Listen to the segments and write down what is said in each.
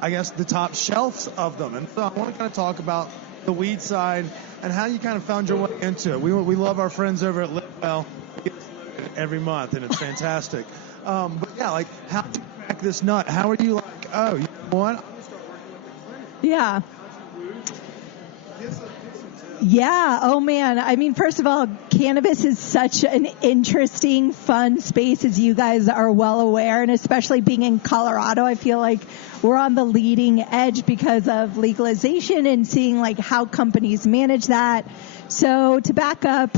I guess, the top shelves of them. And so I want to kind of talk about the weed side and how you kind of found your way into it. We love our friends over at Livewell. We get every month, and it's fantastic. But yeah, like, how did you crack this nut? How are you like, oh, you know what? I'm going to start working with my friends. Yeah. Yeah. Oh, man. I mean, first of all, cannabis is such an interesting, fun space, as you guys are well aware. And especially being in Colorado, I feel like we're on the leading edge because of legalization and seeing like how companies manage that. So to back up,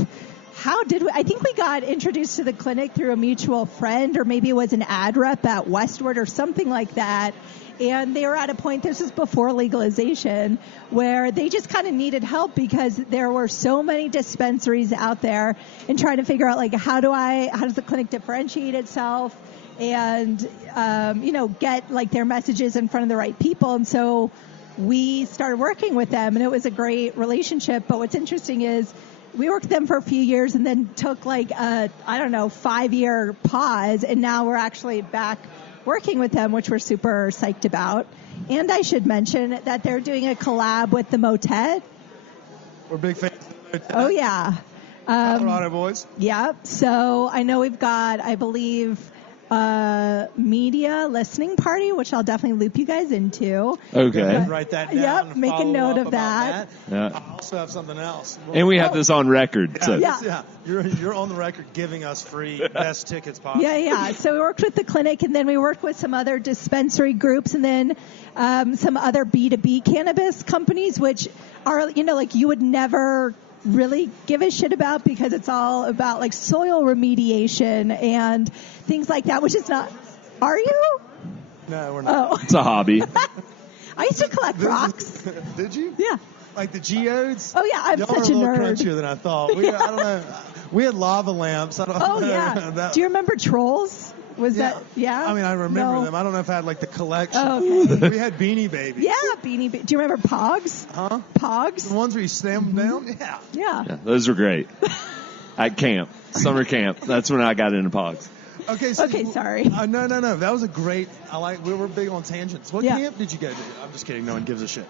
I think we got introduced to the clinic through a mutual friend, or maybe it was an ad rep at Westward or something like that. And they were at a point, this was before legalization, where they just kind of needed help because there were so many dispensaries out there, and trying to figure out like, how does the clinic differentiate itself and, get like their messages in front of the right people. And so we started working with them, and it was a great relationship. But what's interesting is we worked with them for a few years and then took like a, 5-year pause. And now we're actually back working with them, which we're super psyched about. And I should mention that they're doing a collab with the Motet. We're big fans of the Motet. Oh, yeah. Colorado boys. Yeah. So I know we've got, I believe, media listening party, which I'll definitely loop you guys into. Okay. Write that down. Yep. Make a note of that. Yeah. I also have something else. And we have this on record. So. Yeah. You're on the record giving us free best tickets possible. Yeah. So we worked with the clinic, and then we worked with some other dispensary groups, and then some other B2B cannabis companies, which are, like you would never really give a shit about, because it's all about like soil remediation and things like that, which is not. Are you? No, we're not. Oh. It's a hobby. I used to collect rocks. Did you? Yeah. Like the geodes? Oh, yeah, I'm Y'all such are a little nerd. crunchier than I thought. I don't know. We had lava lamps. I don't know. Yeah. Do you remember Trolls? Was that, yeah? I mean, I remember No. them. I don't know if I had like the collection. Oh, okay. We had Beanie Babies. Yeah, Do you remember Pogs? Huh? Pogs? The ones where you slam them down? Yeah. Yeah, those were great. At camp, summer camp. That's when I got into Pogs. Okay, sorry. No. That was a great. We were big on tangents. What camp did you go to? I'm just kidding. No one gives a shit.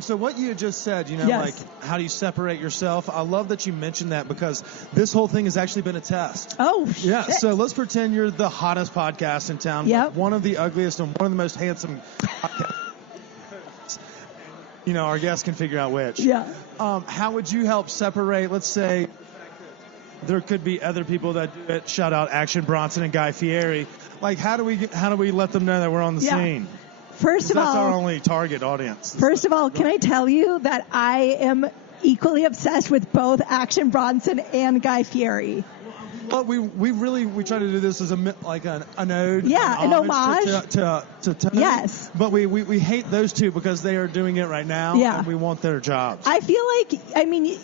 So what you had just said, like how do you separate yourself? I love that you mentioned that, because this whole thing has actually been a test. Oh, yeah. shit. So let's pretend you're the hottest podcast in town. Yep. One of the ugliest and one of the most handsome podcasts. Our guests can figure out which. Yeah. How would you help separate? Let's say there could be other people that do it. Shout out Action Bronson and Guy Fieri. Like, how do we let them know that we're on the scene? First of all, that's our only target audience. First of all, can I tell you that I am equally obsessed with both Action Bronson and Guy Fieri? Well, we try to do this as an ode. Yeah, an homage to Tony. Yes. But we hate those two because they are doing it right now. Yeah. And we want their jobs. I feel like,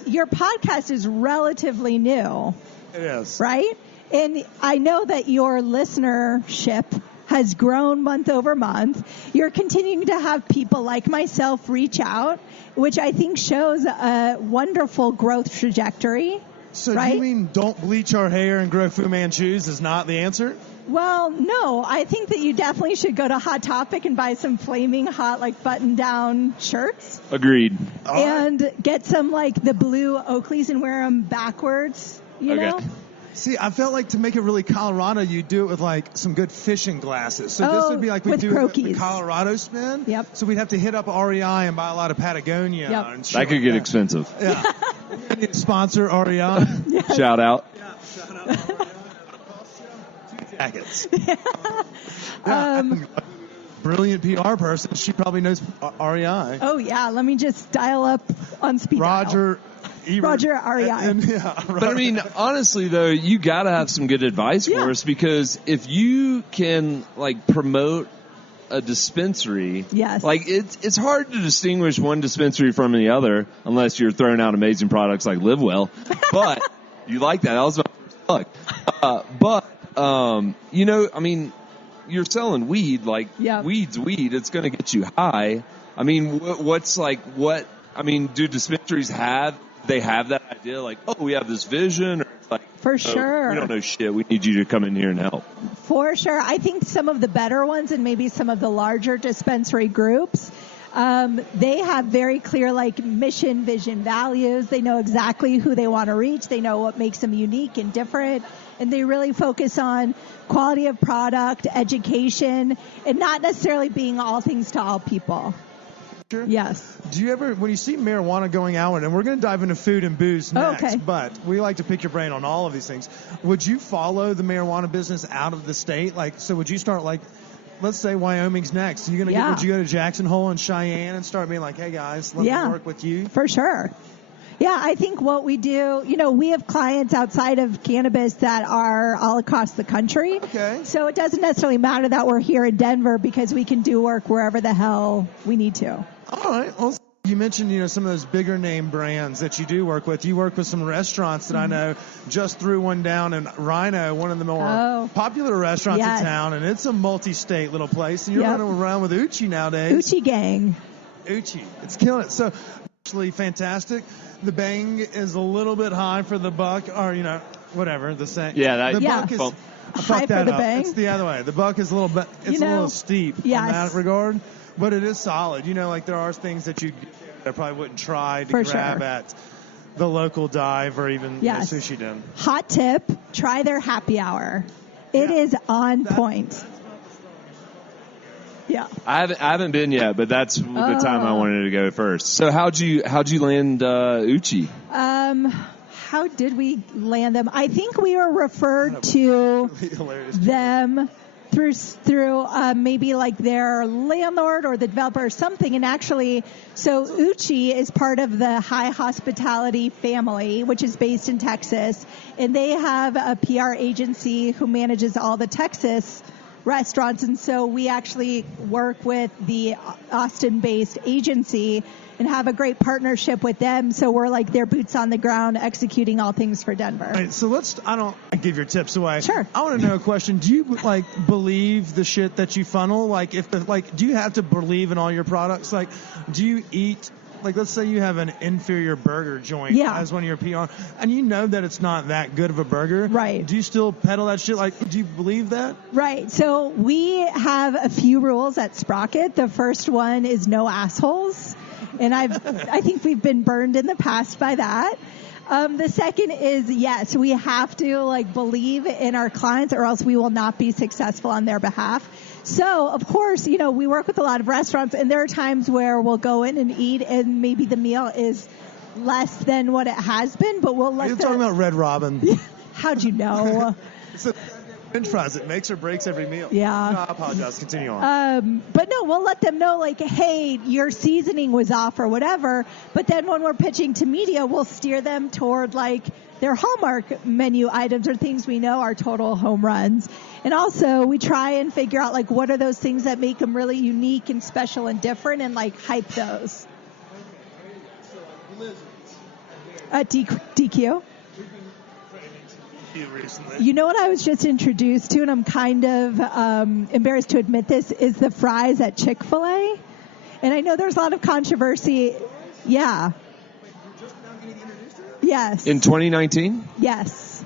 your podcast is relatively new. It is. Right? And I know that your listenership has grown month over month. You're continuing to have people like myself reach out, which I think shows a wonderful growth trajectory. So right? Do you mean don't bleach our hair and grow Fu Manchus is not the answer? Well, no. I think that you definitely should go to Hot Topic and buy some flaming hot, button-down shirts. Agreed. And get some, the blue Oakleys and wear them backwards, you know? See, I felt like to make it really Colorado, you do it with some good fishing glasses. So this would be like we do the Colorado spin. Yep. So we'd have to hit up REI and buy a lot of Patagonia. Yep. And that could get expensive. Yeah. We need to sponsor REI. Yes. Shout out. Yeah, shout out REI. 2 jackets. Brilliant PR person. She probably knows REI. Oh, yeah. Let me just dial up on speed Roger REI. But I mean, honestly, though, you got to have some good advice for us, because if you can promote a dispensary, yes, it's hard to distinguish one dispensary from the other unless you're throwing out amazing products like Live Well. But you like that. That was my first plug. I mean, you're selling weed, weed's weed. It's going to get you high. I mean, do dispensaries have they have that idea, like, oh, we have this vision, or like, For oh, sure. we don't know shit. We need you to come in here and help. For sure. I think some of the better ones and maybe some of the larger dispensary groups, they have very clear like mission, vision, values. They know exactly who they want to reach. They know what makes them unique and different. And they really focus on quality of product, education, and not necessarily being all things to all people. Sure. Yes. Do you ever, when you see marijuana going out, and we're going to dive into food and booze next, okay. but we like to pick your brain on all of these things. Would you follow the marijuana business out of the state? Like, so would you start like, let's say Wyoming's next. Would you go to Jackson Hole and Cheyenne and start being like, hey guys, let me work with you? For sure. Yeah, I think what we do, we have clients outside of cannabis that are all across the country. Okay. So it doesn't necessarily matter that we're here in Denver because we can do work wherever the hell we need to. All right. Well, you mentioned, some of those bigger name brands that you do work with. You work with some restaurants that I know. Just threw one down in Rhino, one of the more popular restaurants in town, and it's a multi-state little place. And you're running around with Uchi nowadays. Uchi gang. Uchi. It's killing it. So, actually fantastic. The bang is a little bit high for the buck, or, whatever, the same. Yeah, the buck is high for the bang. It's the other way. The buck is a little bit, it's a little steep in that regard, but it is solid. Like there are things that you probably wouldn't try to grab at the local dive or even sushi den. Hot tip, try their happy hour. It is on point. Yeah. I haven't been yet, but that's the time I wanted to go first. So how'd you land Uchi? How did we land them? I think we were referred to them through maybe like their landlord or the developer or something. And actually, so Uchi is part of the High Hospitality family, which is based in Texas, and they have a PR agency who manages all the Texas restaurants, and so we actually work with the Austin-based agency and have a great partnership with them. So we're like their boots on the ground, executing all things for Denver. All right, so I don't give your tips away. Sure. I want to know a question. Do you believe the shit that you funnel? Like do you have to believe in all your products? Like, do you eat? Like, let's say you have an inferior burger joint as one of your PR, and you know that it's not that good of a burger. Right. Do you still peddle that shit? Like, do you believe that? Right. So we have a few rules at Sprocket. The first one is no assholes. And I think we've been burned in the past by that. The second is, yes, we have to believe in our clients or else we will not be successful on their behalf. So, of course, we work with a lot of restaurants, and there are times where we'll go in and eat, and maybe the meal is less than what it has been, but we'll let You're talking about Red Robin. How'd you know? It's a French fries. It makes or breaks every meal. Yeah. No, I apologize. Continue on. But no, we'll let them know, hey, your seasoning was off or whatever. But then when we're pitching to media, we'll steer them toward, their hallmark menu items or things we know are total home runs. And also, we try and figure out, what are those things that make them really unique and special and different and, hype those. DQ? Recently. You know what I was just introduced to, and I'm kind of embarrassed to admit this, is the fries at Chick-fil-A. And I know there's a lot of controversy. Yeah. Yes. In 2019? Yes.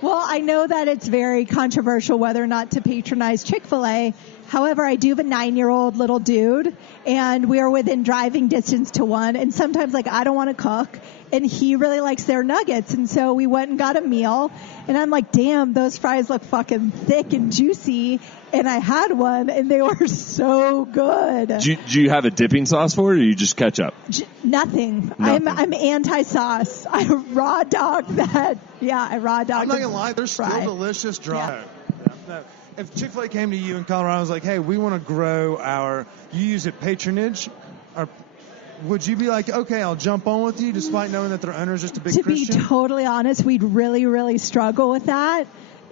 Well, I know that it's very controversial whether or not to patronize Chick-fil-A. However, I do have a 9-year-old little dude, and we are within driving distance to one. And sometimes, I don't want to cook, and he really likes their nuggets. And so we went and got a meal, and I'm like, damn, those fries look fucking thick and juicy. And I had one, and they were so good. Do you have a dipping sauce for it, or you just ketchup? Nothing. I'm anti-sauce. I raw dog that. Yeah, I raw dog. I'm not going to lie. They're still delicious dry. Yeah. If Chick-fil-A came to you in Colorado and was like, hey, we want to grow you use it patronage, or would you be like, okay, I'll jump on with you despite knowing that their owner is just a big Christian? To be totally honest, we'd really, really struggle with that.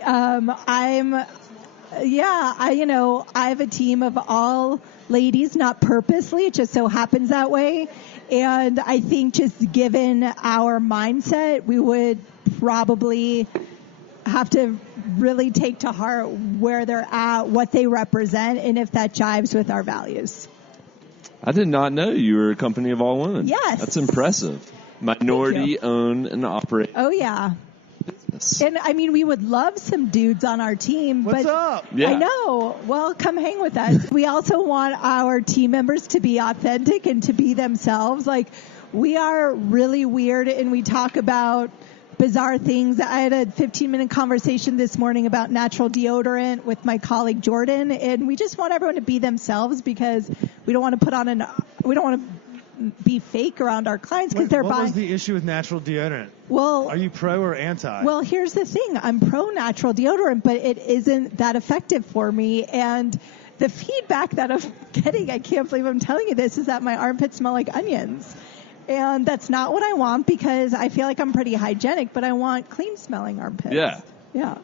I have a team of all ladies, not purposely. It just so happens that way. And I think just given our mindset, we would probably have to really take to heart where they're at, what they represent, and if that jives with our values. I did not know you were a company of all women. Yes. That's impressive. minority owned and operated. Oh, yeah. Business. And I mean, we would love some dudes on our team. What's but up? Yeah. I know. Well, come hang with us. We also want our team members to be authentic and to be themselves. Like, we are really weird and we talk about bizarre things. I had a 15-minute conversation this morning about natural deodorant with my colleague Jordan, and we just want everyone to be themselves because we don't want to we don't want to be fake around our clients because they're buying. What was the issue with natural deodorant? Well, are you pro or anti? Well, here's the thing. I'm pro natural deodorant, but it isn't that effective for me. And the feedback that I'm getting, I can't believe I'm telling you this, is that my armpits smell like onions. And that's not what I want because I feel like I'm pretty hygienic, but I want clean smelling armpits. Yeah. Yeah.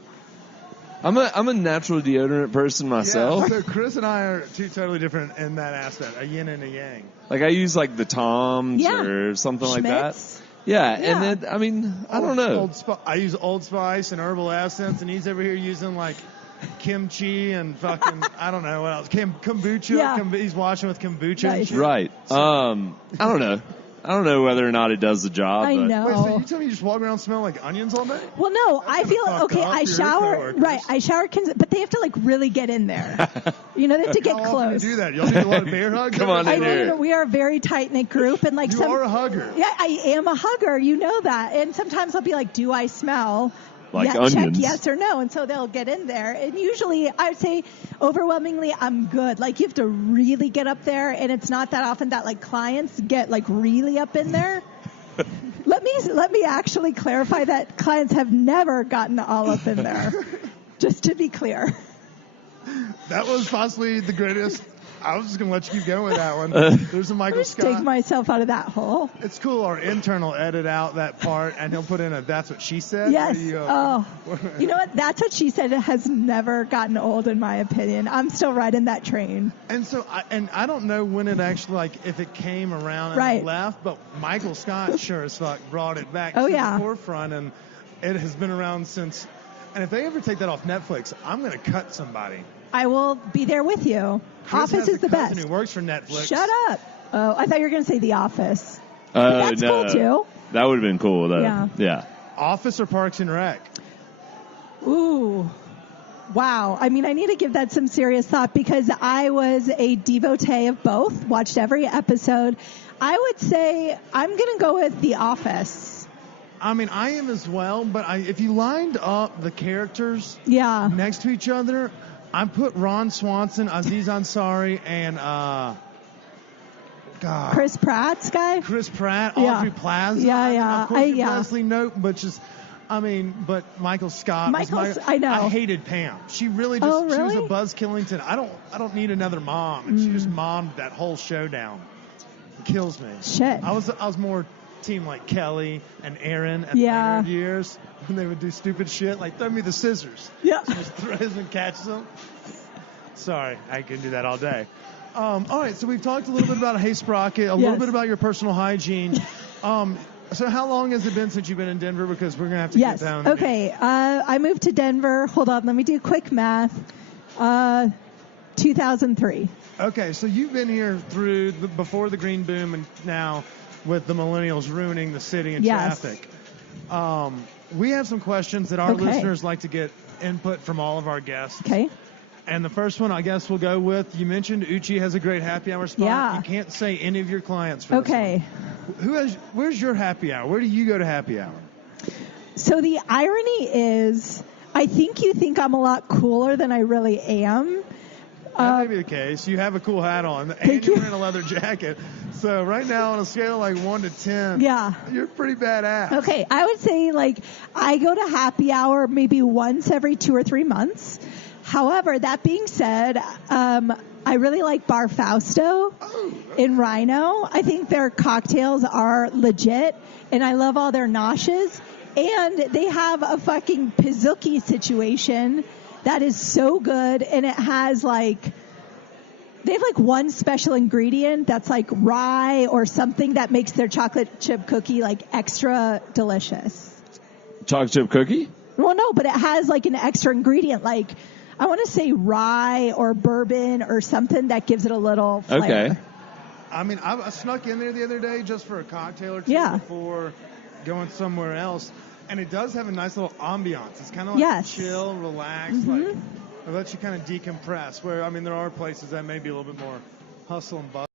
I'm a natural deodorant person myself. Yeah, so Chris and I are two totally different in that aspect, a yin and a yang. Like I use like the Toms or something like that. Yeah, and then I mean I don't know. I use Old Spice and herbal essence, and he's over here using like kimchi and fucking I don't know what else. Kombucha. Yeah. He's washing with kombucha. Nice. And shit. Right. I don't know. I don't know whether or not it does the job. I but know. Wait, so you tell me you just walk around smelling like onions all day? Well, no, That's I feel, gonna fuck okay, up I your shower, coworkers. right, I shower, but they have to like really get in there. You know, they have to get How often close. do you do that? Y'all need a lot of bear hugs? Come on I in here. mean, we are a very tight-knit group and like You are a hugger. Yeah, I am a hugger. You know that. And sometimes I'll be like, do I smell? Like yeah, onions. check yes or no. And so they'll get in there. And usually I would say overwhelmingly I'm good. Like you have to really get up there. And it's not that often that like clients get like really up in there. Let me actually clarify that clients have never gotten all up in there. Just to be clear. That was possibly the greatest. I was just going to let you keep going with that one. There's a Michael Just dig Scott. myself out of that hole. It's cool. Our intern will edit out that part, and he'll put in a "That's what she said." Yes. You Oh, you know what? That's what she said. It has never gotten old, in my opinion. I'm still riding that train. And so, I don't know when it actually, like, if it came around and it left, but Michael Scott sure as fuck brought it back to the forefront, and it has been around since. And if they ever take that off Netflix, I'm going to cut somebody. I will be there with you. Chris Office is the best. Who works for Netflix? Shut up. Oh, I thought you were going to say The Office. That's cool too. That would have been cool though. Yeah. Office or Parks and Rec? Ooh. Wow. I mean, I need to give that some serious thought because I was a devotee of both, watched every episode. I would say I'm going to go with The Office. I mean, I am as well, but if you lined up the characters next to each other, I put Ron Swanson, Aziz Ansari, and Chris Pratt's guy? Chris Pratt, Aubrey Plaza. Yeah. Of course, Leslie Knope, but just, but Michael Scott. I know. I hated Pam. She really just, she was a Buzz Killington. I don't need another mom. And she just mommed that whole show down. It kills me. Shit. I was more team like Kelly and Aaron at the end years when they would do stupid shit like throw me the scissors. Yeah. So just throws and catches them. Sorry, I can do that all day. All right, so we've talked a little bit about Hey Sprocket, a little bit about your personal hygiene. So how long has it been since you've been in Denver? Because we're going to have to get down. Okay. I moved to Denver. Hold on. Let me do quick math. 2003. Okay. So you've been here through before the green boom and now with the millennials ruining the city and traffic. We have some questions that our listeners like to get input from all of our guests. Okay. And the first one, I guess we'll go with, you mentioned Uchi has a great happy hour spot. Yeah. You can't say any of your clients for this one. Where's your happy hour? Where do you go to happy hour? So the irony is, I think you think I'm a lot cooler than I really am. That may be the case. You have a cool hat on, and you're wearing a leather jacket. So right now, on a scale of like 1 to 10, you're pretty badass. Okay, I would say like I go to happy hour maybe once every 2 or 3 months. However, that being said, I really like Bar Fausto in Rhino. I think their cocktails are legit, and I love all their noshes. And they have a fucking Pizookie situation that is so good, and it has like, they have like one special ingredient that's like rye or something that makes their chocolate chip cookie like extra delicious. Chocolate chip cookie? Well, no, but it has like an extra ingredient, like I want to say rye or bourbon or something that gives it a little flavor. Okay. I mean, I snuck in there the other day just for a cocktail or two Yeah. before going somewhere else. And it does have a nice little ambiance. It's kind of like Yes. chill, relaxed, like it lets you kind of decompress. Where, I mean, there are places that may be a little bit more hustle and bustle.